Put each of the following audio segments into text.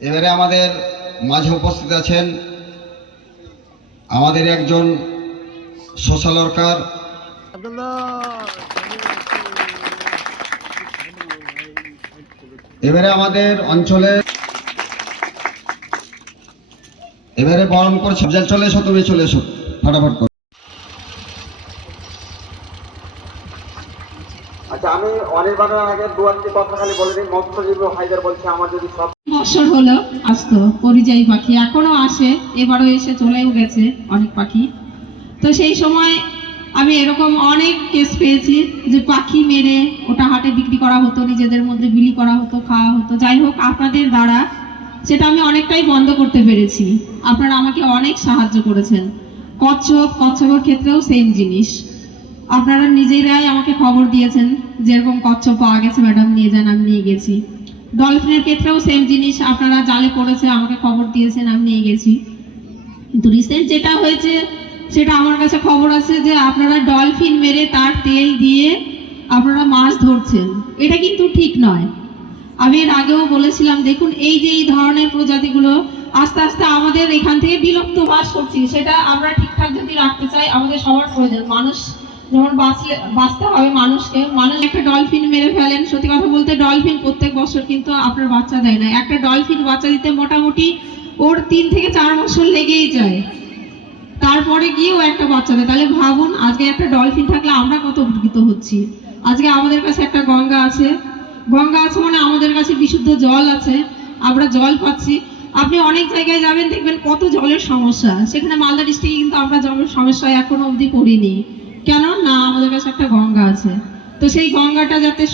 এবারে আমাদের মাঝে উপস্থিত আছেন আমাদের একজন সোশ্যাল ওয়ার্কার এবারে আমাদের অঞ্চলে এবারে বরণ করছে। যা চলে এসো তুমি চলে এসো ফটাফট করো। আচ্ছা আমি অনির্বাণের আগে দু একটি কথা খালি বলে দিই। মৎস্যজীবী হায়দার বলছে আমার যদি সব বছর হলো আসতো পরিযায়ী পাখি এখনও আসে এবারও এসে চলেও গেছে অনেক পাখি। তো সেই সময় আমি এরকম অনেক কেস পেয়েছি যে পাখি মেরে ওটা হাটে বিক্রি করা হতো, নিজেদের মধ্যে বিলি করা হতো, খাওয়া হতো। যাই হোক, আপনাদের দ্বারা সেটা আমি অনেকটাই বন্ধ করতে পেরেছি। আপনারা আমাকে অনেক সাহায্য করেছেন। কচ্ছপ, কচ্ছপের ক্ষেত্রেও সেম জিনিস। আপনারা নিজেরাই আমাকে খবর দিয়েছেন যেরকম কচ্ছপ পাওয়া গেছে, ম্যাডাম নিয়ে যান, আমি নিয়ে গেছি। ডলফিনের ক্ষেত্রেও সেম জিনিস, আপনারা জালে পড়েছে, আমাকে খবর দিয়েছেন, আমি নিয়ে গেছি। কিন্তু রিসেন্ট যেটা হয়েছে সেটা আমার কাছে খবর আছে যে আপনারা ডলফিন মেরে তার তেল দিয়ে আপনারা মাছ ধরছেন। এটা কিন্তু ঠিক নয়। আমি এর আগেও বলেছিলাম, দেখুন, এই যে এই ধরনের প্রজাতিগুলো আস্তে আস্তে আমাদের এখান থেকে বিলুপ্ত বাস করছি। সেটা আমরা ঠিকঠাক যদি রাখতে চাই, আমাদের সবার প্রয়োজন। মানুষ যেমন বাঁচলে, বাঁচতে হবে মানুষকে। মানুষ একটা ডলফিন মেরে ফেলেন। সত্যি কথা বলতে, ডলফিন প্রত্যেক বছর কিন্তু আপনার বাচ্চা দেয় না। একটা ডলফিন বাচ্চা দিতে মোটামুটি ওর তিন থেকে চার বছর লেগেই যায়। তারপরে গিয়েও একটা বাচ্চা দেয় তাহলে ভাবুন, আজকে একটা ডলফিন থাকলে আমরা কত উপকৃত হচ্ছি? আজকে আমাদের কাছে একটা গঙ্গা আছে। গঙ্গা আছে মানে আমাদের কাছে বিশুদ্ধ জল আছে। আমরা জল পাচ্ছি। আপনি অনেক জায়গায় যাবেন, দেখবেন কত জলের সমস্যা। সেখানে মালদা ডিস্ট্রিক্টে কিন্তু আমরা জলের সমস্যায় এখনও অবধি পড়িনি। কেন? না, আমাদের কাছে একটা গঙ্গা আছে। তো সেই গঙ্গাটা যাতে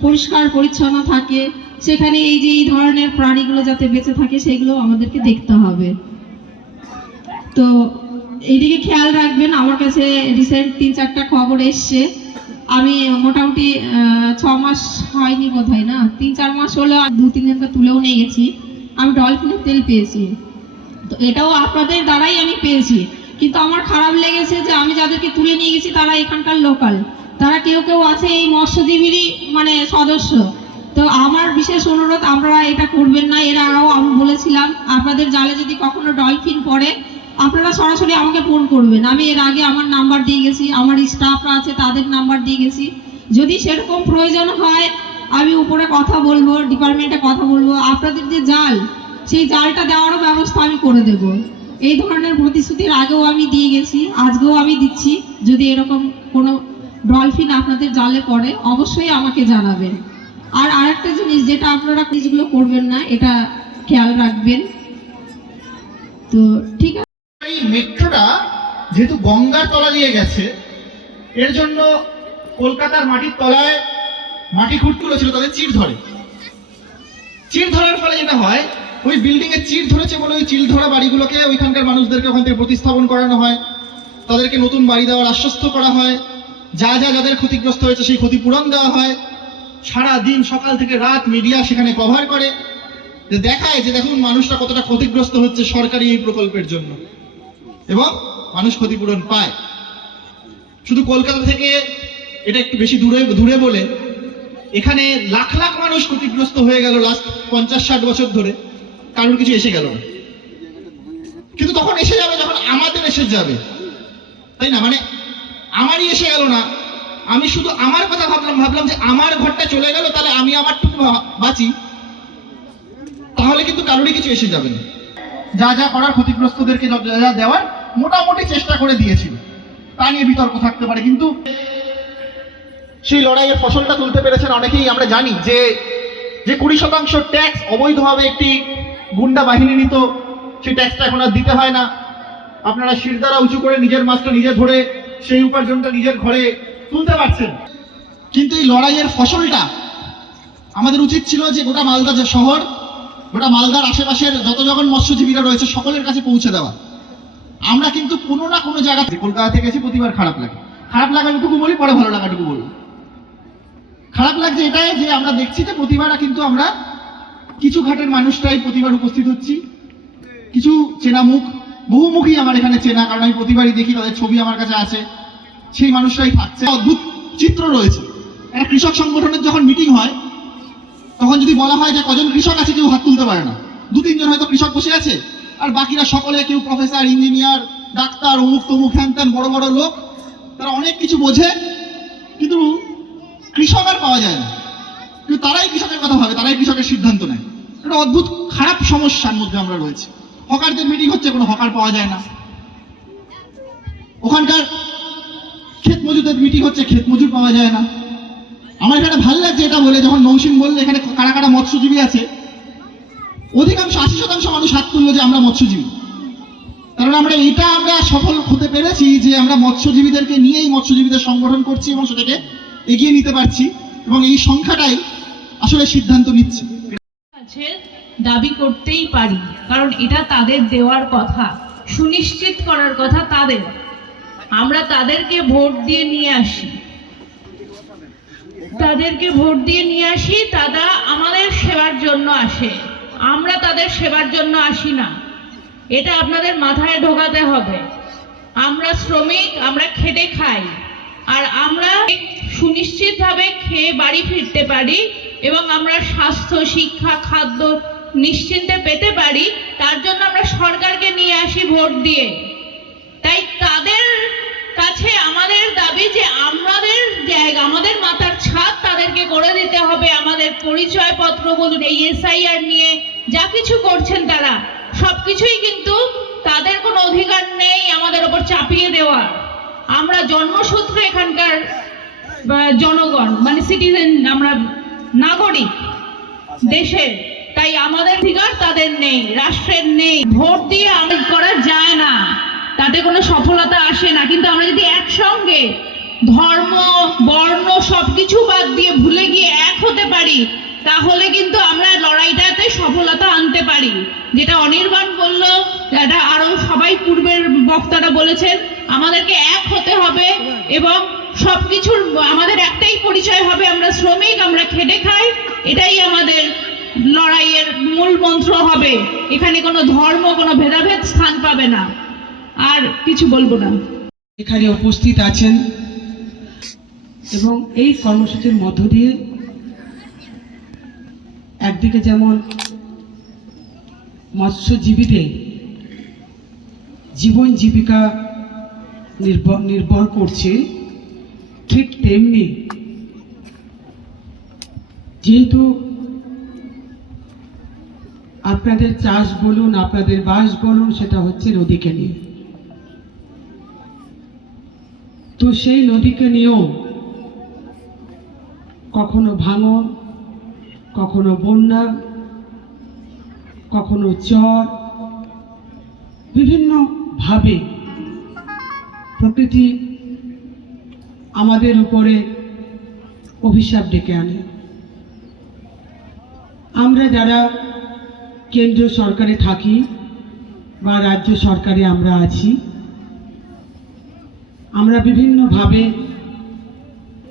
পরিষ্কার, পরিচ্ছন্ন থাকে, সেখানে এই যে এই ধরনের প্রাণীগুলো যাতে বেঁচে থাকে, সেগুলো আমাদেরকে দেখতে হবে। তো এইদিকে খেয়াল রাখবেন, আমার কাছে রিসেন্ট তিন চারটা খবর এসছে। আমি মোটামুটি ছ মাস হয়নি বোধ হয় না? তিন চার মাস হলো দু তিনজনকে তুলেও নিয়ে গেছি। আমি ডলফিনের তেল পেয়েছি। তো এটাও আপনাদের দ্বারাই আমি পেয়েছি। কিন্তু আমার খারাপ লেগেছে যে আমি যাদেরকে তুলে নিয়ে গেছি, তারা এখানকার লোকাল। তারা কেউ কেউ আছে এই মৎস্যজীবীরই মানে সদস্য। তো আমার বিশেষ অনুরোধ, আপনারা এটা করবেন না। এর আগেও আমি বলেছিলাম, আপনাদের জালে যদি কখনো ডলফিন পড়ে আপনারা সরাসরি আমাকে ফোন করবেন। আমি এর আগে আমার নাম্বার দিয়ে গেছি, আমার স্টাফরা আছে, তাদের নাম্বার দিয়ে গেছি। যদি সেরকম প্রয়োজন হয়, আমি উপরে কথা বলব ডিপার্টমেন্টে কথা বলব। আপনাদের যে জাল, সেই জালটা দেওয়ারও ব্যবস্থা আমি করে দেব। এই ধরনের প্রতিশ্রুতির আগেও আমি দিয়ে গেছি, আজকেও আমি দিচ্ছি। যদি এরকম কোনো ডলফিন আপনাদের জালে পড়ে, অবশ্যই আমাকে জানাবেন। আর আরেকটা জিনিস, যেটা আপনারা কাজগুলো করবেন না, এটা খেয়াল রাখবেন। তো ঠিক আছে। এই মেট্রোটা যেহেতু গঙ্গার তলা দিয়ে গেছে, এর জন্য কলকাতার মাটির তলায় মাটি খুঁটগুলো ছিল, তাদের চির ধরে। চির ধরার ফলে যেটা হয়, ওই বিল্ডিং এ চির ধরেছে বলে ওই চির ধরা বাড়িগুলোকে ওইখানকার মানুষদেরকে ওখান থেকে প্রতিস্থাপন করানো হয়। তাদেরকে নতুন বাড়ি দেওয়ার আশ্বস্ত করা হয়। যা যা যাদের ক্ষতিগ্রস্ত হয়েছে সেই ক্ষতিপূরণ দেওয়া হয়। সারা দিন সকাল থেকে রাত মিডিয়া সেখানে কভার করে। যে দেখায় যে দেখুন, মানুষরা কতটা ক্ষতিগ্রস্ত হচ্ছে সরকারি এই প্রকল্পের জন্য। এবং মানুষ ক্ষতিপূরণ পায়। শুধু কলকাতা থেকে এটা একটু বেশি দূরে দূরে বলে, এখানে লাখ লাখ মানুষ ক্ষতিগ্রস্ত হয়ে গেল লাস্ট পঞ্চাশ ষাট বছর ধরে। কারোর কিছু এসে গেল কিন্তু তখন এসে যাবে, যখন আমাদের এসে যাবে। তাই না? মানে আমারই এসে গেল না। আমি শুধু আমার কথা ভাবলাম ভাবলাম যে আমার ঘরটা চলে গেল, তাহলে আমি আমারটুকু বাঁচি। তাহলে কিন্তু কারোরই কিছু এসে যাবে না। যা যা করার ক্ষতিগ্রস্তদেরকে যা যা দেওয়ার মোটামুটি চেষ্টা করে দিয়েছিল। তা নিয়ে বিতর্ক থাকতে পারে কিন্তু সেই লড়াইয়ের ফসলটা তুলতে পেরেছেন অনেকেই আমরা জানি যে যে কুড়ি শতাংশ ট্যাক্স অবৈধভাবে একটি গুন্ডা বাহিনী নিত সেই ট্যাক্সটা এখন আর দিতে হয় না। আপনারা শিরদারা উঁচু করে নিজের মাছটা নিজে ধরে সেই উপার্জনটা নিজের ঘরে তুলতে পারছেন। কিন্তু এই লড়াইয়ের ফসলটা আমাদের উচিত ছিল যে গোটা মালদা যে শহর গোটা মালদার আশেপাশের যত যখন মৎস্যজীবীরা রয়েছে, সকলের কাছে পৌঁছে দেওয়া। আমরা কিন্তু কোনো না কোনো জায়গাতে কলকাতা থেকে এসে প্রতিবার খারাপ লাগে। খারাপ লাগাটুকু বলি, পরে ভালো লাগাটুকু বলব। খারাপ লাগছে এটাই যে আমরা দেখছি যে প্রতিবার কিন্তু আমরা কিছু ঘাটের মানুষটাই প্রতিবার উপস্থিত হচ্ছি। কিছু চেনা মুখ বহুমুখী আমার এখানে চেনা, কারণ আমি প্রতিবারই দেখি, তাদের ছবি আমার কাছে আছে। সেই মানুষটাই থাকছে। অদ্ভুত চিত্র রয়েছে। একটা কৃষক সংগঠনের যখন মিটিং হয় তখন যদি বলা হয় যে কজন কৃষক আছে, কেউ হাত তুলতে পারে না। দু, তিনজন হয়তো কৃষক বসে আছে, আর বাকিরা সকলে কেউ প্রফেসর ইঞ্জিনিয়ার ডাক্তার, অমুক তমুক, হ্যান ত্যান, বড় বড় লোক, তারা অনেক কিছু বোঝে, কিন্তু কৃষক আর পাওয়া যায় না। কিন্তু তারাই কৃষকের কথা ভাবে, তারাই কৃষকের সিদ্ধান্ত নেয়। একটা অদ্ভুত খারাপ সমস্যার মধ্যে আমরা রয়েছে। হকারদের মিটিং হচ্ছে, কোনো হকার পাওয়া যায় না। ওখানকার ক্ষেত মজুরদের মিটিং হচ্ছে, ক্ষেত মজুর পাওয়া যায় না। আমার এখানে ভালো লাগছে এটা বলে, যখন নৌসিন বললে, এখানে কারা কারা মৎস্যজীবী আছে? অধিকাংশ আশি শতাংশ মানুষ হাত তুললো যে আমরা মৎস্যজীবী। কারণ আমরা এটা আমরা সফল হতে পেরেছি যে আমরা মৎস্যজীবীদেরকে নিয়েই মৎস্যজীবীদের সংগঠন করছি এবং সেটাকে এগিয়ে নিতে পারছি এবং এই সংখ্যাটাই আসলে সিদ্ধান্ত নিচ্ছে। দাবি করতেই পারি, কারণ এটা তাদের দেওয়ার কথা, সুনিশ্চিত করার কথা তাদের। আমরা তাদেরকে ভোট দিয়ে নিয়ে আসি। তাদেরকে ভোট দিয়ে নিয়ে আসি, তারা আমাদের সেবার জন্য আসে। আমরা তাদের সেবার জন্য আসি না। এটা আপনাদের মাথায় ঢোকাতে হবে। আমরা শ্রমিক, আমরা খেটে খাই। আর আমরা সুনিশ্চিতভাবে খেয়ে বাড়ি ফিরতে পারি এবং আমরা স্বাস্থ্য, শিক্ষা, খাদ্য নিশ্চিন্তে পেতে পারি, তার জন্য আমরা সরকারকে নিয়ে আসি ভোট দিয়ে। তাই কাছে আমাদের দাবি যে আমাদের জায়গা, আমাদের মাথার ছাদ তাদেরকে করে দিতে হবে। আমাদের পরিচয়পত্র বলুন এই এসআইআর নিয়ে যা কিছু করছেন তারা, সবকিছুই কিন্তু তাদের কোনো অধিকার নেই আমাদের ওপর চাপিয়ে দেওয়া। আমরা জন্মসূত্রে এখানকার জনগণ মানে সিটিজেন আমরা নাগরিক দেশের, তাই আমাদের অধিকার তাদের নেই, রাষ্ট্রের নেই। ভোট দিয়ে আমাদের করা যায় না। তাতে কোনো সফলতা আসে না। কিন্তু আমরা যদি একসঙ্গে ধর্ম, বর্ণ সব কিছু বাদ দিয়ে ভুলে গিয়ে এক হতে পারি, তাহলে কিন্তু আমরা লড়াইটাতে সফলতা আনতে পারি। যেটা অনির্বাণ বলল এটা আরও সবাই পূর্বের বক্তারা বলেছেন, আমাদেরকে এক হতে হবে এবং সব কিছুর আমাদের একটাই পরিচয় হবে, আমরা শ্রমিক, আমরা খেটে খাই, এটাই আমাদের লড়াইয়ের মূল মন্ত্র হবে। এখানে কোনো ধর্ম, কোনো ভেদাভেদ স্থান পাবে না। আর কিছু বলব না। এখানে উপস্থিত আছেন এবং এই কর্মসূচির মধ্য দিয়ে একদিকে যেমন মৎস্যজীবীদের জীবন জীবিকা নির্ভর নির্ভর করছে, ঠিক তেমনি যেহেতু আপনাদের চাষ বলুন, আপনাদের বাস বলুন, সেটা হচ্ছে নদীকে নিয়ে। তো সেই নদীকে নিয়েও কখনো ভাঙন, কখনো বন্যা, কখনো চর, বিভিন্নভাবে প্রকৃতি আমাদের উপরে অভিশাপ ডেকে আনে। আমরা যারা কেন্দ্রীয় সরকারে থাকি বা রাজ্য সরকারে আমরা আছি আমরা বিভিন্নভাবে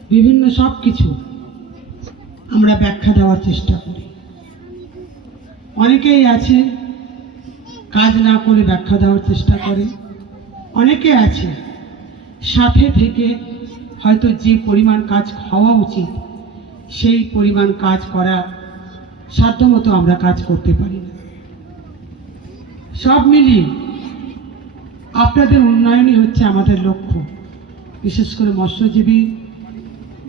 বিভিন্ন সব কিছু আমরা ব্যাখ্যা দেওয়ার চেষ্টা করি। অনেকেই আছে, কাজ না করে ব্যাখ্যা দেওয়ার চেষ্টা করে। অনেকে আছে, সাথে থেকে হয়তো যে পরিমাণ কাজ হওয়া উচিত, সেই পরিমাণ কাজ করা সাধ্যমতো আমরা কাজ করতে পারি না। সব মিলিয়ে আপনাদের উন্নয়নই হচ্ছে আমাদের লক্ষ্য। বিশেষ করে মৎস্যজীবী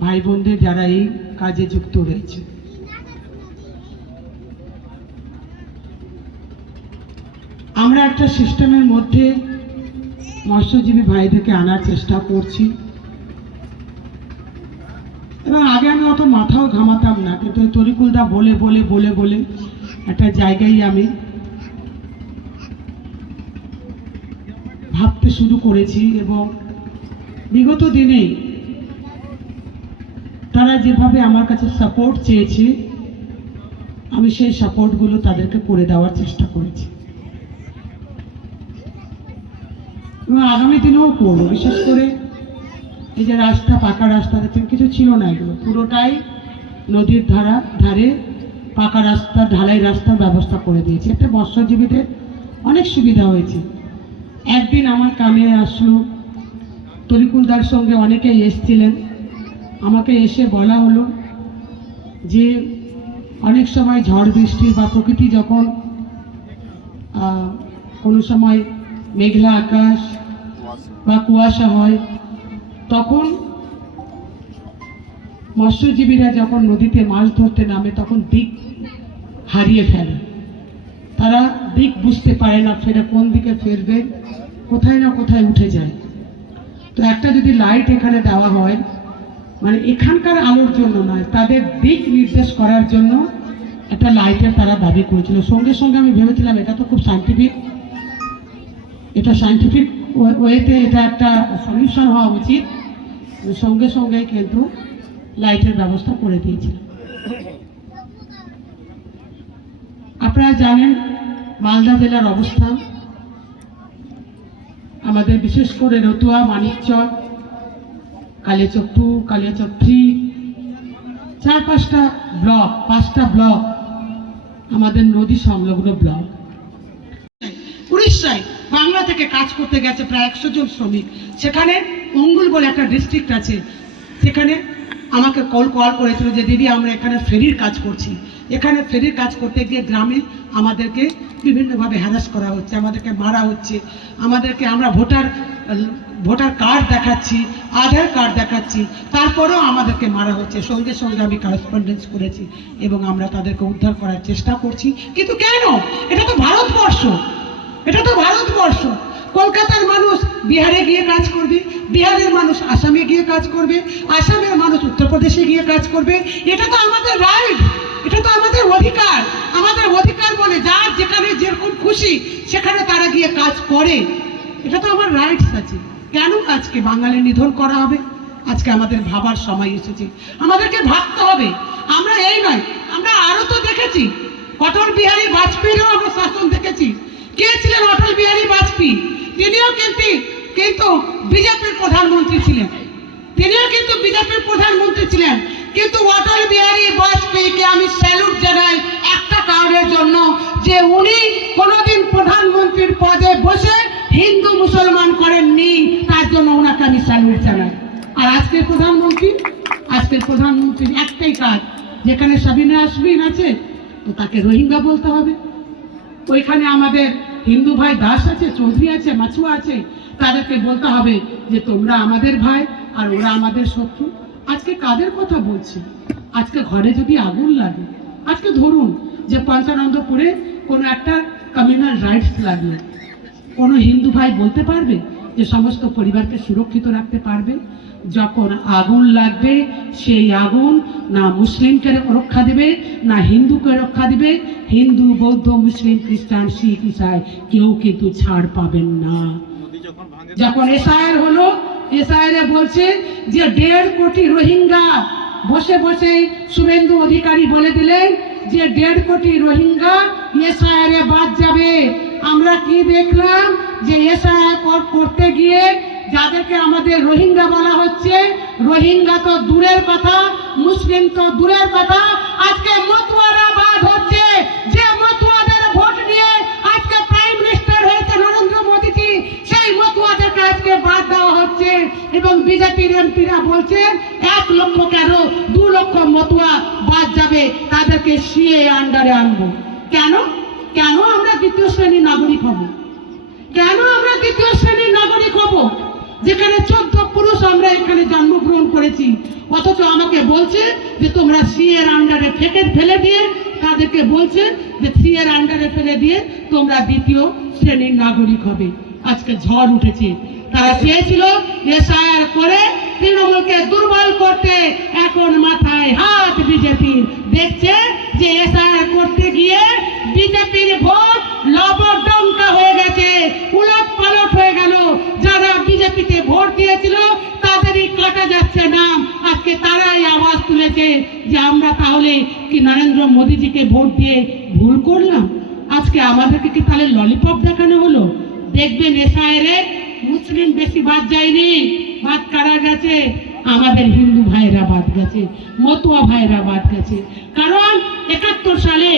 ভাই বোনদের যারা এই কাজে যুক্ত রয়েছে আমরা একটা সিস্টেমের মধ্যে মৎস্যজীবী ভাইদেরকে আনার চেষ্টা করছি। এবং আগে আমি অত মাথাও ঘামাতাম না, কিন্তু তরিকুলদা বলে বলে বলে বলে একটা জায়গায় আমি ভাবতে শুরু করেছি এবং বিগত দিনেই তারা যেভাবে আমার কাছে সাপোর্ট চেয়েছে, আমি সেই সাপোর্টগুলো তাদেরকে করে দেওয়ার চেষ্টা করেছি। এবং আগামী দিনেও করব, বিশেষ করে এই যে রাস্তা, পাকা রাস্তা কিছু ছিল না এগুলো। পুরোটাই নদীর ধারা, ধারে পাকা রাস্তা, ঢালাই রাস্তার ব্যবস্থা করে দিয়েছে। এতে মৎস্যজীবীদের অনেক সুবিধা হয়েছে। একদিন আমার কানে আসলো, তরিকুলদার সঙ্গে অনেকেই এসছিলেন। আমাকে এসে বলা হলো যে, অনেক সময় ঝড় বৃষ্টি বা প্রকৃতি যখন কোনো সময় মেঘলা আকাশ বা কুয়াশা হয়, তখন মৎস্যজীবীরা যখন নদীতে মাছ ধরতে নামে, তখন দিক হারিয়ে ফেলে। তারা দিক বুঝতে পারে না ফেরে কোন দিকে ফেরবে কোথায় না কোথায় উঠে যায়। তো একটা যদি লাইট এখানে দেওয়া হয় মানে এখানকার আলোর জন্য নয়, তাদের দিক নির্দেশ করার জন্য একটা লাইটের তারা দাবি করেছিল। সঙ্গে সঙ্গে আমি ভেবেছিলাম, এটা তো খুব সাইন্টিফিক এটা সাইন্টিফিক ওয়েতে এটা একটা সলিউশন হওয়া উচিত। সঙ্গে সঙ্গে কিন্তু লাইটের ব্যবস্থা করে দিয়েছিল। আপনারা জানেন মালদা জেলার অবস্থান। আমাদের বিশেষ করে রতুয়া, মানিকচক কালিয়াচক টু কালিয়াচক থ্রি চার পাঁচটা ব্লক পাঁচটা ব্লক, আমাদের নদী সংলগ্ন ব্লক। উড়িষ্যায়, বাংলা থেকে কাজ করতে গেছে প্রায় একশো জন শ্রমিক। সেখানে অঙ্গুল বলে একটা ডিস্ট্রিক্ট আছে। সেখানে আমাকে কল কল করেছিল যে, দিদি, আমরা এখানে ফেরির কাজ করছি। এখানে ফেরির কাজ করতে গিয়ে গ্রামে আমাদেরকে বিভিন্নভাবে হ্যারাস করা হচ্ছে, আমাদেরকে মারা হচ্ছে, আমাদেরকে আমরা ভোটার ভোটার কার্ড দেখাচ্ছি, আধার কার্ড দেখাচ্ছি, তারপরেও আমাদেরকে মারা হচ্ছে। সঙ্গে সঙ্গে আমি কারেসপন্ডেন্স করেছি এবং আমরা তাদেরকে উদ্ধার করার চেষ্টা করছি। কিন্তু কেন? এটা তো ভারতবর্ষ। এটা তো ভারতবর্ষ। কলকাতার মানুষ বিহারে গিয়ে কাজ করবে, বিহারের মানুষ আসামে গিয়ে কাজ করবে, আসামের মানুষ উত্তরপ্রদেশে গিয়ে কাজ করবে। এটা তো আমাদের রাইট এটা তো আমাদের অধিকার। আমাদের অধিকার বলে যার যেখানে যেরকম খুশি, সেখানে তারা গিয়ে কাজ করে। এটা তো আমার রাইটস আছে। কেন আজকে বাঙালি নিধন করা হবে? আজকে আমাদের ভাবার সময় এসেছে। আমাদেরকে ভাবতে হবে। আমরা এই নয়, আমরা আরও তো দেখেছি। অটল বিহারী বাজপেয়ীরও আমরা শাসন দেখেছি। কে ছিলেন অটল বিহারী বাজপেয়ী? তিনিও কিন্তু কিন্তু বিজেপির প্রধানমন্ত্রী ছিলেন। তিনিও কিন্তু বিজেপির প্রধানমন্ত্রী ছিলেন। কিন্তু অটল বিহারী বাজপেয়ীকে আমি স্যালুট জানাই একটা কারণের জন্য যে উনি কোনোদিন প্রধানমন্ত্রীর পদে বসে হিন্দু মুসলমান করেননি, তার জন্য ওনাকে আমি স্যালুট জানাই। আর আজকের প্রধানমন্ত্রী? আজকের প্রধানমন্ত্রীর একটাই কাজ, যেখানে সাবিনা আসবিন আছে, তো তাকে রোহিঙ্গা বলতে হবে। ওইখানে আমাদের হিন্দু ভাই দাস আছে, চৌধুরী আছে, মাছুয়া আছে, তাদেরকে বলতে হবে যে তোমরা আমাদের ভাই আর ওরা আমাদের শত্রু। আজকে কাদের কথা বলছি? আজকে ঘরে যদি আগুন লাগে আজকে ধরুন যে পঞ্চানন্দপুরে কোনো একটা কমিউনাল রাইটস লাগল কোনো হিন্দু ভাই বলতে পারবে যে সমস্ত পরিবারকে সুরক্ষিত রাখতে পারবে? যখন আগুন লাগবে সেই আগুন না মুসলিমকে রক্ষা দেবে না হিন্দুকে রক্ষা দেবে। হিন্দু বৌদ্ধ মুসলিম খ্রিস্টান শিখ ইসাই কেউ কিন্তু ছাড় পাবেন না। যখন এসআইআর হলো এসআইআর বলছে যে দেড় কোটি রোহিঙ্গা বসে বসে শুভেন্দু অধিকারী বলে দিলেন যে দেড় কোটি রোহিঙ্গা এসআইআর বাদ যাবে। আমরা কি দেখলাম যে এসআইআর করতে গিয়ে যাদেরকে আমাদের রোহিঙ্গা বলা হচ্ছে, রোহিঙ্গা তো দূরের কথা, মুসলিম তো দূরের কথা, আজকে মতুয়ারা এবং বিজেপির এমপিরা বলছেন, এক লক্ষ কেন, দু লক্ষ মতুয়া বাদ যাবে, তাদেরকে সিএ আন্ডারে আনব। কেন? কেন আমরা দ্বিতীয় শ্রেণির নাগরিক হব? কেন আমরা দ্বিতীয় শ্রেণির নাগরিক হব? যেখানে চোদ্দ পুরুষ আমরা এখানে জন্মগ্রহণ করেছি, অথচ আমাকে বলছে যে তোমরা সি এর আন্ডারে ফেকে, ফেলে দিয়ে তাদেরকে বলছে যে সি এর আন্ডারে ফেলে দিয়ে তোমরা দ্বিতীয় শ্রেণির নাগরিক হবে। আজকে ঝড় উঠেছে। তারা চেয়েছিল এসআইআর করে তৃণমূলকে দুর্বল করতে এখন মাথায় হাত বিজেপির দেখছে যে এসআইআর করতে গিয়ে বিজেপির ভোট লবডঙ্কা হয়ে গেছে উলট পালট হয়ে গেল। যারা বিজেপিতে ভোট দিয়েছিল, তাদেরই কাটা যাচ্ছে নাম। আজকে তারাই আওয়াজ তুলেছে যে আমরা তাহলে কি নরেন্দ্র মোদীজিকে ভোট দিয়ে ভুল করলাম? আজকে আমাদেরকে কি তাহলে ললিপপ দেখানো হলো? দেখবেন এসআইরে মুসলিম বেশি বাদ যায়নি। বাদ কারা গেছে? আমাদের হিন্দু ভাইরা বাদ গেছে, মতুয়া ভাইরা বাদ গেছে। কারণ একাত্তর সালে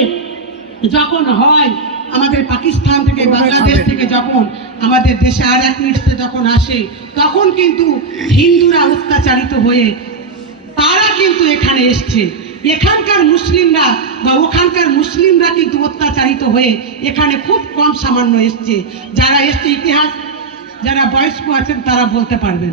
যখন হয়, আমাদের পাকিস্তান থেকে, বাংলাদেশ থেকে যখন আমাদের দেশে আর এক মিনিটে যখন আসে, তখন কিন্তু হিন্দুরা অত্যাচারিত হয়ে তারা কিন্তু এখানে এসছে। এখানকার মুসলিমরা বা ওখানকার মুসলিমরা কিন্তু অত্যাচারিত হয়ে এখানে খুব কম সামান্য এসছে। যারা এসছে ইতিহাস যারা বয়স্ক আছেন তারা বলতে পারবেন।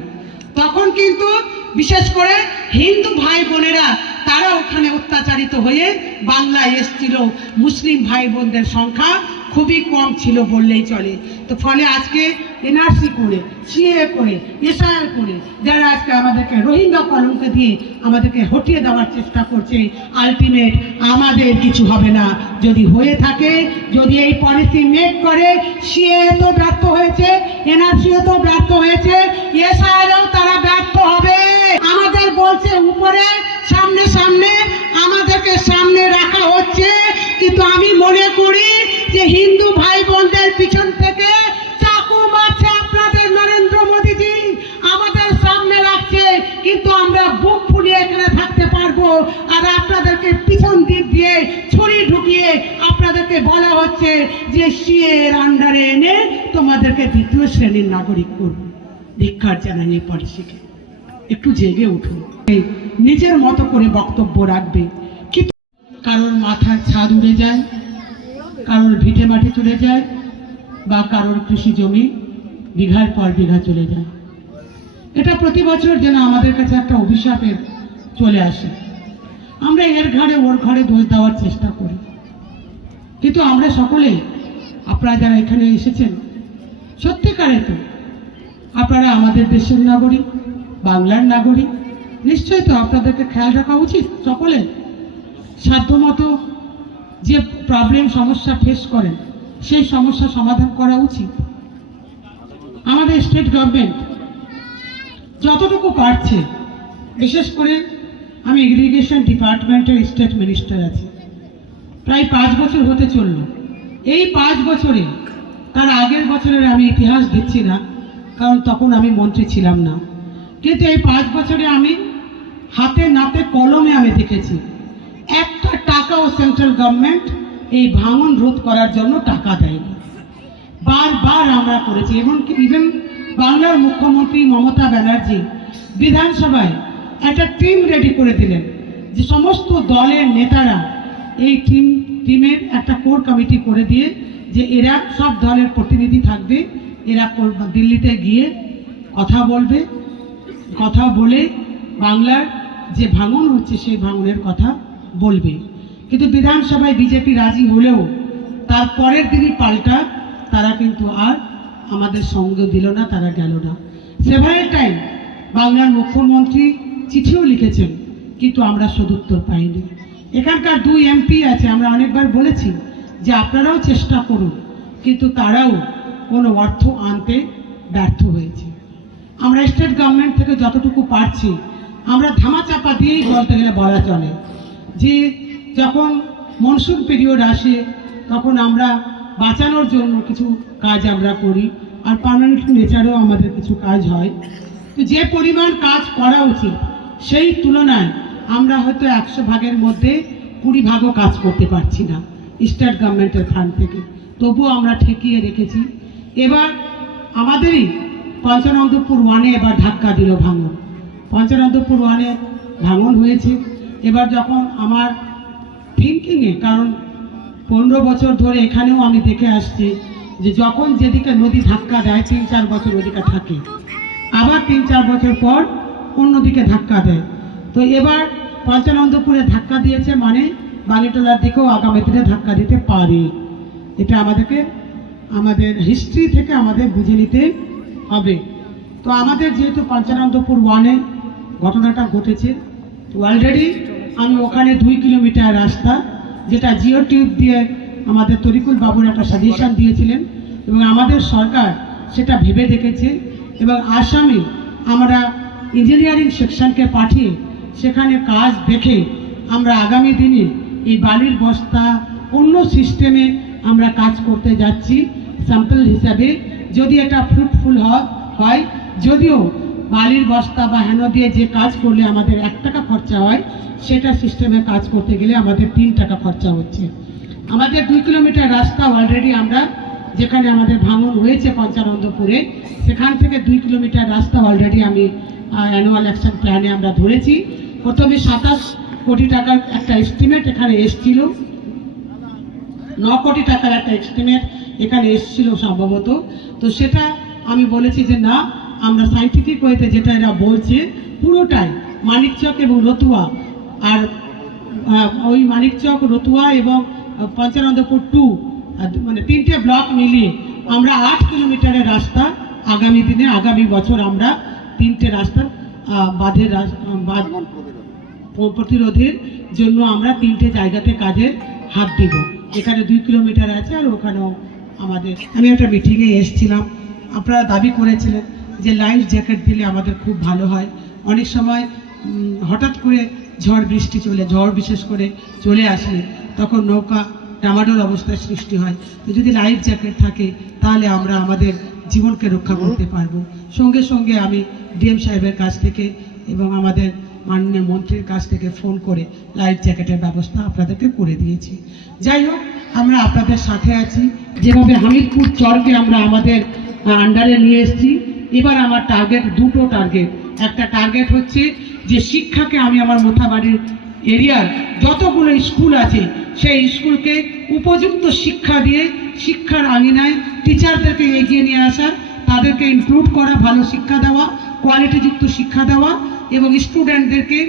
তখন কিন্তু বিশেষ করে হিন্দু ভাই বোনেরা, তারা ওখানে অত্যাচারিত হয়ে বাংলায় এসছিল মুসলিম ভাই বোনদের সংখ্যা খুবই কম ছিল বললেই চলে। তো ফলে আজকে এনআরসি করে, সিএ করে, এসআর করে, যারা আজকে আমাদেরকে রোহিঙ্গা কলঙ্ক দিয়ে আমাদেরকে হটিয়ে দেওয়ার চেষ্টা করছে আলটিমেট আমাদের কিছু হবে না। যদি হয়ে থাকে, যদি এই পলিসি মেক করে, সিএ তো ব্যর্থ হয়েছে, এনআরসিও তো ব্যর্থ হয়েছে, এসআরও তারা ব্যর্থ হবে। আমাদের বলছে উপরে, সামনে সামনে, আমাদেরকে সামনে রাখা হচ্ছে। কিন্তু আমি মনে করি যে হিন্দু ভাই বোনদের পিছন থেকে চাকু মারছে আপনাদের নরেন্দ্র মোদীজি। আমাদের সামনে রাখছে, কিন্তু আমরা বুক ফুলিয়ে এখানে থাকতে পারব। আর আপনাদেরকে পিছন দিক দিয়ে ছুরি ঢুকিয়ে আপনাদেরকে বলা হচ্ছে যে সিএ এর আন্ডারে এনে তোমাদেরকে দ্বিতীয় শ্রেণির নাগরিক করব। ধিক্ষার এই পলিসিকে। একটু জেগে উঠুন। নিজের মতো করে বক্তব্য রাখবে। কারোর মাথার ছাদ উড়ে যায়, কারোর ভিটে মাটি চলে যায়, বা কারোর কৃষি জমি বিঘার পর বিঘা চলে যায়। এটা প্রতি বছর যেন আমাদের কাছে একটা অভিশাপের চলে আসে। আমরা এর ঘাড়ে, ওর ঘাড়ে দোষ দেওয়ার চেষ্টা করি। কিন্তু আমরা সকলেই, আপনারা যারা এখানে এসেছেন সত্যিকারে তো আপনারা আমাদের দেশের নাগরিক, বাংলার নাগরিক, নিশ্চয়ই তো আপনাদেরকে খেয়াল রাখা উচিত সকলে সাধ্যমতো যে প্রবলেম সমস্যা ফেস করেন সেই সমস্যা সমাধান করা উচিত। আমাদের স্টেট গভর্নমেন্ট যতটুকু পারছে, বিশেষ করে আমি ইরিগেশন ডিপার্টমেন্টের স্টেট মিনিস্টার আছি। প্রায় পাঁচ বছর হতে চলল। এই পাঁচ বছরে, তার আগের বছরের আমি ইতিহাস দিচ্ছি না, কারণ তখন আমি মন্ত্রী ছিলাম না। কিন্তু এই পাঁচ বছরে আমি হাতে নাতে কলমে আমি দেখেছি। একটা টাকাও সেন্ট্রাল গভর্নমেন্ট এই ভাঙন রোধ করার জন্য টাকা দেয়নি। বারবার আমরা করেছি এমনকি ইভেন বাংলার মুখ্যমন্ত্রী মমতা ব্যানার্জি বিধানসভায় একটা টিম রেডি করে দিলেন যে সমস্ত দলের নেতারা এই টিম টিমের একটা কোর কমিটি করে দিয়ে যে এরা সব দলের প্রতিনিধি থাকবে, এরা দিল্লিতে গিয়ে কথা বলবে, কথা বলে বাংলার যে ভাঙন হচ্ছে সেই ভাঙনের কথা বলবে। কিন্তু বিধানসভায় বিজেপি রাজি হলেও তার পরের দিনই পাল্টা, তারা কিন্তু আর আমাদের সঙ্গ দিল না, তারা গেল না। সেভারেল টাইম, বাংলার মুখ্যমন্ত্রী চিঠিও লিখেছেন, কিন্তু আমরা সদুত্তর পাইনি। এখানকার দুই এমপি আছে, আমরা অনেকবার বলেছি যে আপনারাও চেষ্টা করুন, কিন্তু তারাও কোনো অর্থ আনতে ব্যর্থ হয়েছে। আমরা স্টেট গভর্নমেন্ট থেকে যতটুকু পারছি, আমরা ধামাচাপা দিয়েই বলতে গেলে বলা চলে। যে যখন মনসুন পিরিয়ড আসে, তখন আমরা বাঁচানোর জন্য কিছু কাজ আমরা করি। আর পার্মানেন্ট নেচারেও আমাদের কিছু কাজ হয়। তো যে পরিমাণ কাজ করা উচিত, সেই তুলনায় আমরা হয়তো একশো ভাগের মধ্যে কুড়ি ভাগও কাজ করতে পারছি না স্টেট গভর্নমেন্টের ফান্ড থেকে। তবুও আমরা ঠেকিয়ে রেখেছি। এবার আমাদেরই পঞ্চানন্দপুর ওয়ানে এবার ধাক্কা দিল ভাঙন। পঞ্চানন্দপুর ওয়ানে ভাঙন হয়েছে। এবার যখন আমার থিঙ্কিংয়ে কারণ পনেরো বছর ধরে এখানেও আমি দেখে আসছি যে যখন যেদিকে নদী ধাক্কা দেয়, তিন চার বছর ওদিকে থাকে। আবার তিন চার বছর পর অন্যদিকে ধাক্কা দেয়। তো এবার পঞ্চানন্দপুরে ধাক্কা দিয়েছে মানে বালিটোলার দিকেও আগামী দিনে ধাক্কা দিতে পারে। এটা আমাদেরকে, আমাদের হিস্ট্রি থেকে আমাদের বুঝে নিতে হবে। তো আমাদের যেহেতু পঞ্চানন্দপুর ওয়ানে ঘটনাটা ঘটেছে, তো অলরেডি আমি ওখানে দুই কিলোমিটার রাস্তা, যেটা জিও টিউব দিয়ে আমাদের তরিকুল বাবুর একটা সাজেশন দিয়েছিলেন এবং আমাদের সরকার সেটা ভেবে দেখেছে এবং আসামে আমরা ইঞ্জিনিয়ারিং সেকশনকে পাঠিয়ে সেখানে কাজ দেখে আমরা আগামী দিনে এই বালির বস্তা অন্য সিস্টেমে আমরা কাজ করতে যাচ্ছি। স্যাম্পল হিসাবে যদি এটা ফ্রুটফুল হয়, যদিও বালির বস্তা বা হেন দিয়ে যে কাজ করলে আমাদের এক টাকা খরচা হয়, সেটা সিস্টেমে কাজ করতে গেলে আমাদের তিন টাকা খরচা হচ্ছে। আমাদের দুই কিলোমিটার রাস্তা অলরেডি আমরা, যেখানে আমাদের ভাঙন হয়েছে পঞ্চানন্দপুরে, সেখান থেকে দুই কিলোমিটার রাস্তা অলরেডি আমি অ্যানুয়াল অ্যাকশন প্ল্যানে আমরা ধরেছি। প্রথমে সাতাশ কোটি টাকার একটা এস্টিমেট এখানে এসছিল। ন কোটি টাকার একটা এস্টিমেট এখানে এসেছিল সম্ভবত। তো সেটা আমি বলেছি যে না আমরা সাইন্টিফিক ওয়েতে যেটা এরা বলছে পুরোটাই মানিকচক এবং রতুয়া। আর ওই মানিকচক রতুয়া এবং পঞ্চানন্দপুর টু মানে তিনটে ব্লক মিলিয়ে আমরা আট কিলোমিটারের রাস্তা আগামী দিনে আগামী বছর আমরা তিনটে রাস্তা বাঁধের বাঁধ প্রতিরোধের জন্য আমরা তিনটে জায়গাতে কাজের হাত দিব। এখানে দুই কিলোমিটার আছে আর ওখানেও আমাদের আমি একটা মিটিংয়ে এসেছিলাম। আপনারা দাবি করেছিলেন যে লাইফ জ্যাকেট দিলে আমাদের খুব ভালো হয়। অনেক সময় হঠাৎ করে ঝড় বৃষ্টি চলে ঝড় বিশেষ করে চলে আসলে তখন নৌকা ডামাডোল অবস্থার সৃষ্টি হয়। তো যদি লাইফ জ্যাকেট থাকে তাহলে আমরা আমাদের জীবনকে রক্ষা করতে পারব। সঙ্গে সঙ্গে আমি ডিএম সাহেবের কাছ থেকে এবং আমাদের মাননীয় মন্ত্রীর কাছ থেকে ফোন করে লাইফ জ্যাকেটের ব্যবস্থা আপনাদেরকে করে দিয়েছি। যাই হোক আমরা আপনাদের সাথে আছি। যেভাবে হামিদপুর চরকে আমরা আমাদের আন্ডারে নিয়ে এসেছি। এবার আমার টার্গেট দুটো টার্গেট একটা টার্গেট হচ্ছে যে শিক্ষাকে আমি আমার মোথাবাড়ির এরিয়ার যতগুলো স্কুল আছে, সেই স্কুলকে উপযুক্ত শিক্ষা দিয়ে শিক্ষার আঙিনায় টিচারদেরকে এগিয়ে নিয়ে আসা, তাদেরকে ইনক্লুড করা, ভালো শিক্ষা দেওয়া কোয়ালিটিযুক্ত শিক্ষা দেওয়া এবং স্টুডেন্টদেরকে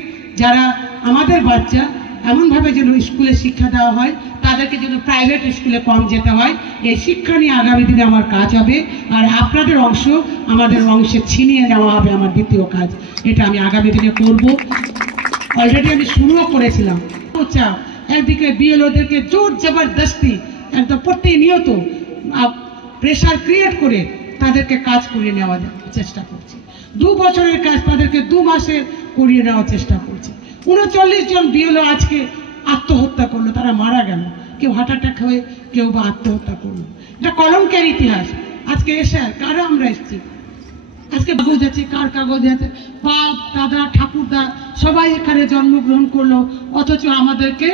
যারা আমাদের বাচ্চা, এমনভাবে যেন স্কুলে শিক্ষা দেওয়া হয় তাদেরকে যেন প্রাইভেট স্কুলে কম যেতে হয়, এই শিক্ষা নিয়ে আগামী দিনে আমার কাজ হবে। আর আপনাদের অংশ আমাদের অংশে ছিনিয়ে নেওয়া হবে আমার দ্বিতীয় কাজ। এটা আমি আগামী দিনে করব। অলরেডি আমি শুরুও করেছিলাম। আচ্ছা একদিকে বিএলওদেরকে জোর জবরদস্তি, একদম প্রতিনিয়ত প্রেশার ক্রিয়েট করে তাদেরকে কাজ করিয়ে নেওয়ার চেষ্টা করছি। দু বছরের কাজ তাদেরকে দু মাসে করিয়ে নেওয়ার চেষ্টা করছি। উনচল্লিশ জন বিএলও আজকে আত্মহত্যা করল, তারা মারা গেল। কেউ হার্ট অ্যাটাক হয়ে, কেউ বা আত্মহত্যা করল। এটা কলঙ্কের ইতিহাস। আজকে এসে কারা আমরা এসেছি? আজকে কাগজ আছে, কার কাগজ আছে? বাপ, দাদা, ঠাকুরদা, সবাই এখানে জন্মগ্রহণ করল। অথচ আমাদেরকে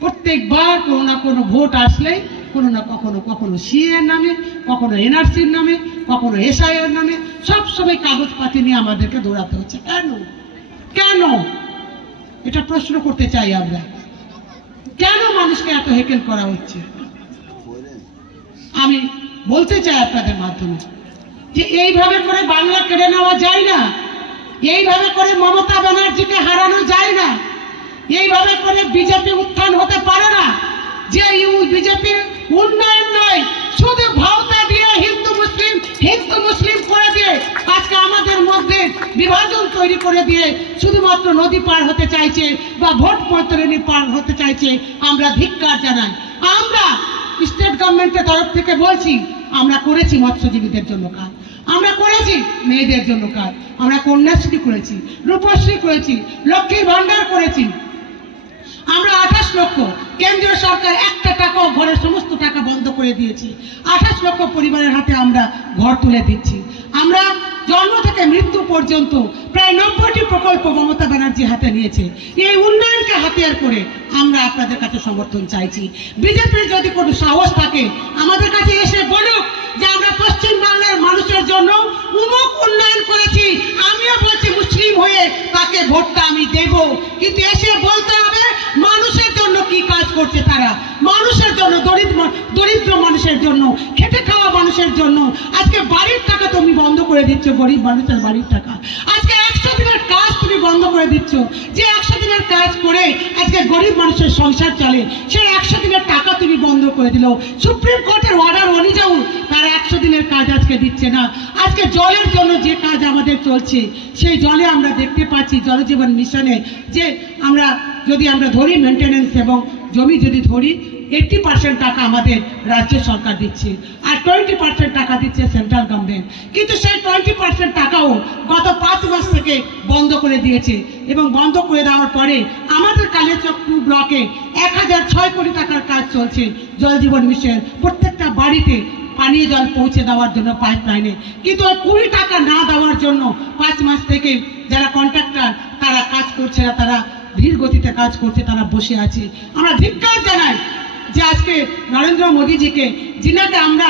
প্রত্যেকবার কোনো না কোনো ভোট আসলেই, কোনো না কখনো কখনো সিএর নামে, কখনো এনআরসির নামে, কখনো এসআইয়ের নামে, সব সময় কাগজপাতি নিয়ে আমাদেরকে দৌড়াতে হচ্ছে। কেন? কেন? এটা প্রশ্ন করতে চাই আমরা। কেন মানুষকে এত হেকেল করা হচ্ছে? আমি বলতে চাই আপনাদের মাধ্যমে যে এইভাবে করে বাংলা কেড়ে নেওয়া যায় না, এইভাবে করে মমতা ব্যানার্জিকে হারানো যায় না, এইভাবে করে বিজেপি উত্থান হতে পারে না, যে বিজেপির উন্নয়ন নয়, শুধু ভাওতা দিয়ে হিন্দু মুসলিম হিন্দু মুসলিম করে আজকে আমাদের মধ্যে বিভাজন তৈরি করে দিয়ে শুধুমাত্র নদী পার হতে চাইছে বা ভোট বৈতরণী পার হতে চাইছে, আমরা ধিক্কার জানাই। আমরা স্টেট গভর্নমেন্টের তরফ থেকে বলছি, আমরা করেছি মৎস্যজীবীদের জন্য কাজ। আমরা করেছি মেয়েদের জন্য কাজ। আমরা কন্যাশ্রী করেছি, রূপশ্রী করেছি, লক্ষ্মীর ভান্ডার করেছি। আমরা আঠাশ লক্ষ। কেন্দ্রীয় সরকার একটা টাকাও ঘরের সমস্ত টাকা বন্ধ করে দিয়েছি। আঠাশ লক্ষ পরিবারের হাতে আমরা ঘর তুলে দিচ্ছি। আমরা জন্ম থেকে মৃত্যু পর্যন্ত প্রায় নব্বইটি প্রকল্প মমতা ব্যানার্জি হাতে নিয়েছে। এই উন্নয়নকে হাতিয়ার করে আমরা আপনাদের কাছে সমর্থন চাইছি। বিজেপির যদি কোনো সাহস থাকে, আমাদের কাছে এসে বলুক যে আমরা পশ্চিম বাংলার মানুষের জন্য উমুক উন্নয়ন করেছি, আমিও বলছি মুসলিম হয়ে তাকে ভোটটা আমি দেব। কিন্তু এসে বলতে হবে, মানুষের জন্য কি কাজ করছে তারা? মানুষের জন্য, দরিদ্র দরিদ্র মানুষের জন্য, খেটে খাওয়া মানুষের জন্য। আজকে বাড়ির টাকা তুমি বন্ধ করে দিচ্ছ, গরিব মানুষের বাড়ির টাকা। আজকে একশো দিনের কাজ তুমি বন্ধ করে দিচ্ছ। যে একশো দিনের কাজ করে আজকে গরিব মানুষের সংসার চলে, সেই একশো দিনের টাকা তুমি বন্ধ করে দিল। সুপ্রিম কোর্টের অর্ডার অনুযায়ী তারা একশো দিনের কাজ আজকে দিচ্ছে না। আজকে জলের জন্য যে কাজ আমাদের চলছে, সেই জলে আমরা দেখতে পাচ্ছি জলজীবন মিশনে যে আমরা যদি আমরা ধরি মেনটেনেন্স এবং জমি যদি ধরি এইটটি পার্সেন্ট টাকা আমাদের রাজ্য সরকার দিচ্ছে আর টোয়েন্টি পার্সেন্ট টাকা দিচ্ছে সেন্ট্রাল গভর্নমেন্ট কিন্তু সেই টোয়েন্টি পার্সেন্ট টাকাও গত পাঁচ মাস থেকে বন্ধ করে দিয়েছে এবং বন্ধ করে দেওয়ার পরে আমাদের কালিয়াচক টু ব্লকে এক হাজার ছয় কোটি টাকার কাজ চলছে জল জীবন মিশন। প্রত্যেকটা বাড়িতে পানীয় জল পৌঁছে দেওয়ার জন্য পাইপ লাইনে কিন্তু ওই কুড়ি টাকা না দেওয়ার জন্য পাঁচ মাস থেকে যারা কন্ট্রাক্টর তারা কাজ করছে না, তারা ধীর গতিতে কাজ করছে, তারা বসে আছে। আমরা ধিক্কার জানাই যে আজকে নরেন্দ্র মোদীজিকে, যিনাকে আমরা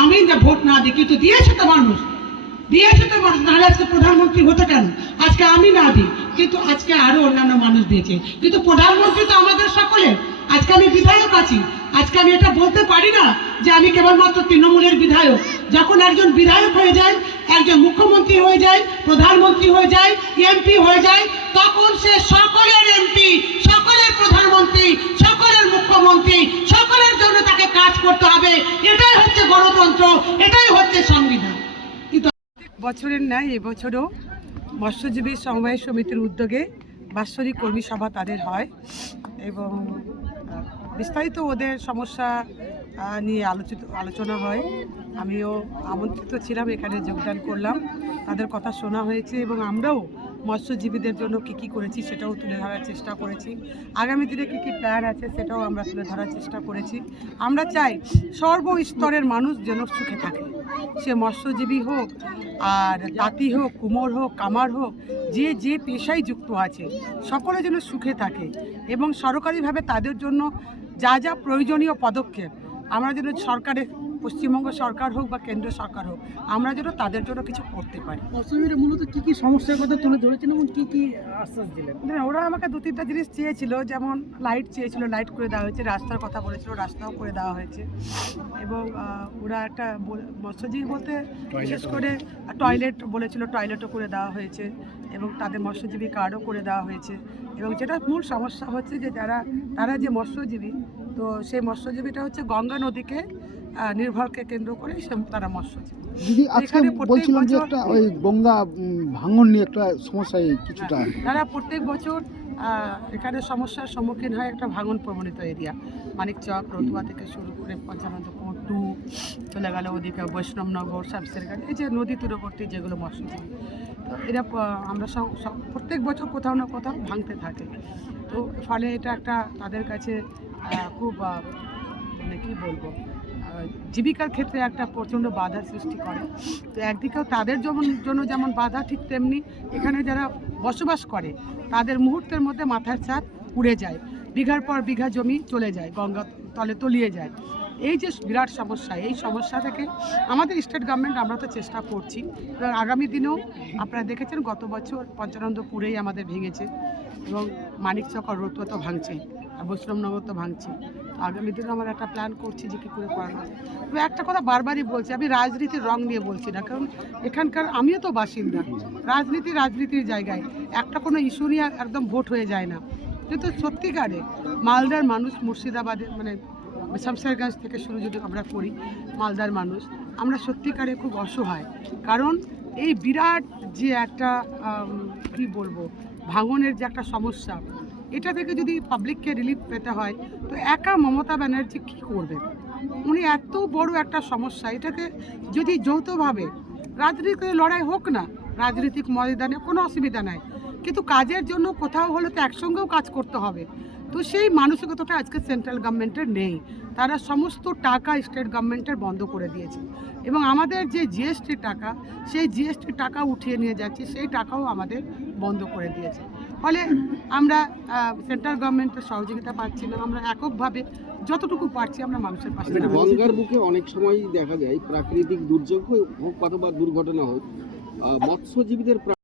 আমি ভোট না দিই, কিন্তু দিয়েছে তো মানুষ। দিয়েছে তো মানুষ, নাহলে আজকে প্রধানমন্ত্রী হতো কেন? আজকে আমি না দিই, কিন্তু আজকে আরও অন্যান্য মানুষ দিয়েছে। কিন্তু প্রধানমন্ত্রী তো আমাদের সকলে আজকে আমি বিধায়ক আছি। আজকে আমি এটা বলতে পারি না যে আমি কেবলমাত্র তৃণমূলের বিধায়ক। যখন একজন বিধায়ক হয়ে যায় একজন মুখ্যমন্ত্রী হয়ে যায়, প্রধানমন্ত্রী হয়ে যায়, এমপি হয়ে যায়, তখন সে সকলের এমপি, সকলের প্রধানমন্ত্রী, সকলের মুখ্যমন্ত্রী, সকলের জন্য তাকে কাজ করতে হবে। এটাই হচ্ছে গণতন্ত্র, এটাই হচ্ছে সংবিধান। কিন্তু বছরের ন্যায় এবছরও মৎস্যজীবী সমবায় সমিতির উদ্যোগে বাৎসরিক কর্মী সভা তাদের হয় এবং বিস্তারিত ওদের সমস্যা নিয়ে আলোচিত আলোচনা হয়। আমিও আমন্ত্রিত ছিলাম, এখানে যোগদান করলাম। তাদের কথা শোনা হয়েছে এবং আমরাও মৎস্যজীবীদের জন্য কী কী করেছি সেটাও তুলে ধরার চেষ্টা করেছি। আগামী দিনে কী কী প্ল্যান আছে সেটাও আমরা তুলে ধরার চেষ্টা করেছি। আমরা চাই সর্বস্তরের মানুষ যেন সুখে থাকে। সে মৎস্যজীবী হোক, আর তাঁতি হোক, কুমোর হোক, কামার হোক, যে যে পেশায় যুক্ত আছে, সকলে যেন সুখে থাকে এবং সরকারিভাবে তাদের জন্য যা যা প্রয়োজনীয় পদক্ষেপ আমরা যেন সরকারের পশ্চিমবঙ্গ সরকার হোক বা কেন্দ্র সরকার হোক আমরা যেন তাদের জন্য কিছু করতে পারি। মৌসুমীরা মূলত কী কী সমস্যার কথা তুলে ধরেছেন এবং কী কী আশ্বাস দিলেন? না, ওরা আমাকে দু তিনটা জিনিস চেয়েছিল যেমন লাইট চেয়েছিল লাইট করে দেওয়া হয়েছে রাস্তার কথা বলেছিল রাস্তাও করে দেওয়া হয়েছে। এবং ওরা একটা মৎস্যজীবী বলতে বিশেষ করে টয়লেট বলেছিল টয়লেটও করে দেওয়া হয়েছে এবং তাদের মৎস্যজীবী কার্ডও করে দেওয়া হয়েছে। এবং যেটা মূল সমস্যা হচ্ছে যে যারা তারা যে মৎস্যজীবী তো সেই মৎস্যজীবীটা হচ্ছে গঙ্গা নদীকে নির্ভরকে কেন্দ্র করে সে তারা মৎস্যজীবী দিদি আজকে বলছিলাম যে একটা ওই গঙ্গা ভাঙন নিয়ে একটা সমস্যা কিছুটা। তারা প্রত্যেক বছর এখানে সমস্যার সম্মুখীন হয় একটা ভাঙন প্রবণিত এরিয়া। মানিকচক রতুয়া থেকে শুরু করে পঞ্চানন্দপুর টু চলে গেল ওদিকে বৈষ্ণবনগর শামসেরগঞ্জ এই যে নদী তীরবর্তী যেগুলো মৎস্যজীবী। তো এরা আমরা সব প্রত্যেক বছর কোথাও না কোথাও ভাঙতে থাকে। তো ফলে এটা একটা তাদের কাছে খুব মানে কী বলব জীবিকার ক্ষেত্রে একটা প্রচণ্ড বাধা সৃষ্টি করে। তো একদিকেও তাদের যেমন জন্য যেমন বাধা, ঠিক তেমনি এখানে যারা বসবাস করে, তাদের মুহূর্তের মধ্যে মাথার ছাদ উড়ে যায়। বিঘার পর বিঘা জমি চলে যায়, গঙ্গা তলে তলিয়ে যায়। এই যে বিরাট সমস্যা, এই সমস্যা থেকে আমাদের স্টেট গভর্নমেন্ট আমরা তো চেষ্টা করছি। এবং আগামী দিনেও আপনারা দেখেছেন, গত বছর পঞ্চানন্দপুরেই আমাদের ভেঙেছে। এবং মানিকচক আর রতুয়া তো ভাঙছেই আর বৈষ্ণবনগর তো ভাঙছে। আগামী দিনে আমরা একটা প্ল্যান করছি যে কী করে যায়। তবে একটা কথা বারবারই বলছি, আমি রাজনীতির রং নিয়ে বলছি না, কারণ এখানকার আমিও তো বাসিন্দা। রাজনীতি রাজনীতির জায়গায়। একটা কোনো ইস্যু নিয়ে একদম ভোট হয়ে যায় না। কিন্তু সত্যিকারে মালদার মানুষ মুর্শিদাবাদের মানে শামসারগঞ্জ থেকে শুরু যদি আমরা করি, মালদার মানুষ, আমরা সত্যিকারে খুব অসহায়। কারণ এই বিরাট যে একটা কি বলব ভাঙনের যে একটা সমস্যা, এটা থেকে যদি পাবলিককে রিলিফ পেতে হয়, তো একা মমতা ব্যানার্জি কী করবেন উনি এত বড় একটা সমস্যা, এটাকে যদি যৌথভাবে রাজনীতির লড়াই হোক না, রাজনৈতিক ময়দানে কোনো অসুবিধা নাই। কিন্তু কাজের জন্য কোথাও হলে তো একসঙ্গেও কাজ করতে হবে। তো সেই মানসিকতাটা আজকে সেন্ট্রাল গভর্নমেন্টের নেই। তারা সমস্ত টাকা স্টেট গভর্নমেন্টের বন্ধ করে দিয়েছে। এবং আমাদের যে জিএসটি টাকা সেই জিএসটি টাকা উঠিয়ে নিয়ে যাচ্ছে সেই টাকাও আমাদের বন্ধ করে দিয়েছে ফলে আমরা সেন্ট্রাল গভর্নমেন্টের সহযোগিতা পাচ্ছি না আমরা এককভাবে যতটুকু পারছি আমরা মানুষের পাশে দাঁড়াচ্ছি। গঙ্গার বুকে অনেক সময় দেখা যায় প্রাকৃতিক দুর্যোগ হোক অথবা দুর্ঘটনা হোক মৎস্যজীবীদের